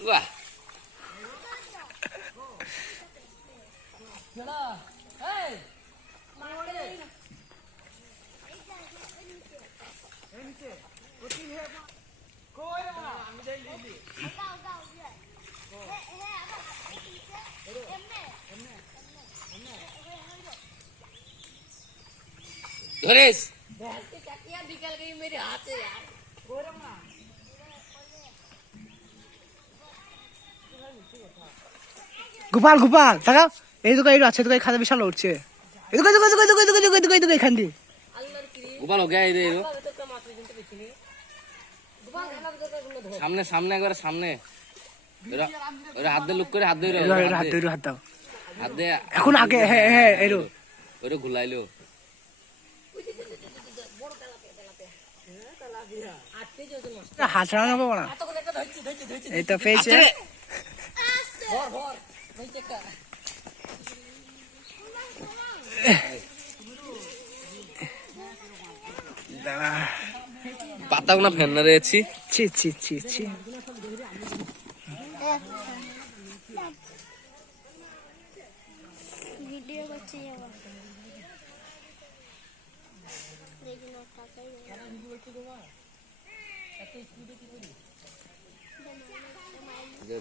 うわ धरेश बिकल गई मेरे हाथ से यार গোপাল গোপাল দেখাও এই তো এই আছে তো এই খাতা বিশাল উঠছে এই তো দোকান দোকান দোকান দোকান দোকান দোকান এখান দিয়ে। গোপাল ও ওকে এই দেখো সামনে সামনে একবার সামনে। ওরে হাত দিয়ে লুক করে হাত দিয়ে হাত দিয়ে হাত দাও। হাত দিয়ে। এখন আগে হ্যাঁ হ্যাঁ এই এরো। ওরে ঘুলাইলো। হাত রাঙাবো না এই তো পেয়েছে। ভর ভর। পাতাও না ফেন রয়েছি ছি ছি ছি ছি।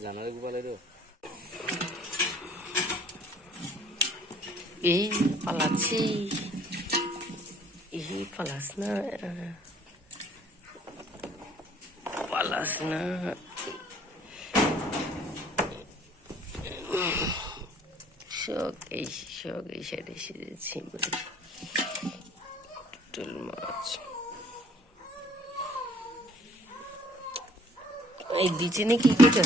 জানালে গোপালে এই পালাচ্ছি এই পালাস না পালাস না শখ এই শখ এই সাইডে সেজেছি টুল মাছ এই দিচ্ছে নাকি কি করে